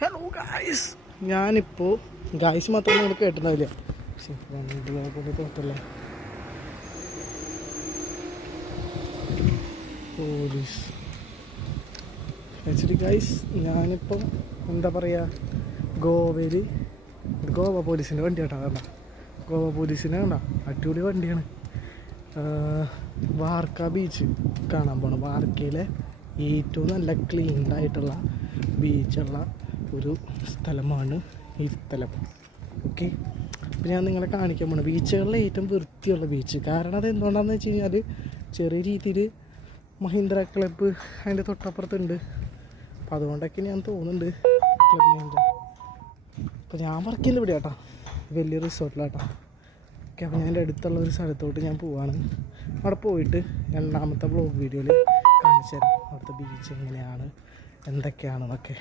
Hello guys, ഞാനിപ്പോൾ guys മാത്രമേ നിങ്ങൾ കേട്ടിട്ടുണ്ടാവില്ല. പക്ഷേ തോട്ടല്ലേ പോലീസ് ആക്ച്വലി ഗായ്സ്, ഞാനിപ്പം എന്താ പറയുക, ഗോവ പോലീസിൻ്റെ വണ്ടി കേട്ടോ. കണ്ട ഗോവ പോലീസിൻ്റെ കണ്ട അടിപൊളി വണ്ടിയാണ്. വാർക്ക ബീച്ച് കാണാൻ പോകണം. വാർക്കയിലെ ഏറ്റവും നല്ല ക്ലീൻഡായിട്ടുള്ള ബീച്ചുള്ള ഒരു സ്ഥലമാണ് ഈ സ്ഥലം. ഓക്കെ, അപ്പോൾ ഞാൻ നിങ്ങളെ കാണിക്കാൻ പോകണം ബീച്ചുകളിലെ ഏറ്റവും വൃത്തിയുള്ള ബീച്ച്. കാരണം അത് എന്തുകൊണ്ടാണെന്ന് വെച്ച് കഴിഞ്ഞാൽ, ചെറിയ രീതിയിൽ മഹീന്ദ്ര ക്ലബ്ബ് അതിൻ്റെ തൊട്ടപ്പുറത്തുണ്ട്. അപ്പോൾ അതുകൊണ്ടൊക്കെ ഞാൻ തോന്നുന്നുണ്ട് ക്ലബ് മഹീന്ദ്ര. അപ്പോൾ ഞാൻ വർക്ക് ചെയ്യുന്നത് ഇവിടെ കേട്ടോ, വലിയ റിസോർട്ടിലാട്ടോ. ഓക്കെ, അപ്പോൾ ഞാൻ എൻ്റെ അടുത്തുള്ള ഒരു സ്ഥലത്തോട്ട് ഞാൻ പോവാണ്. അവിടെ പോയിട്ട് രണ്ടാമത്തെ വ്ളോഗ് വീഡിയോയിൽ കാണിച്ചു തരാം അവിടുത്തെ ബീച്ച് എങ്ങനെയാണ്, എന്തൊക്കെയാണെന്നൊക്കെ.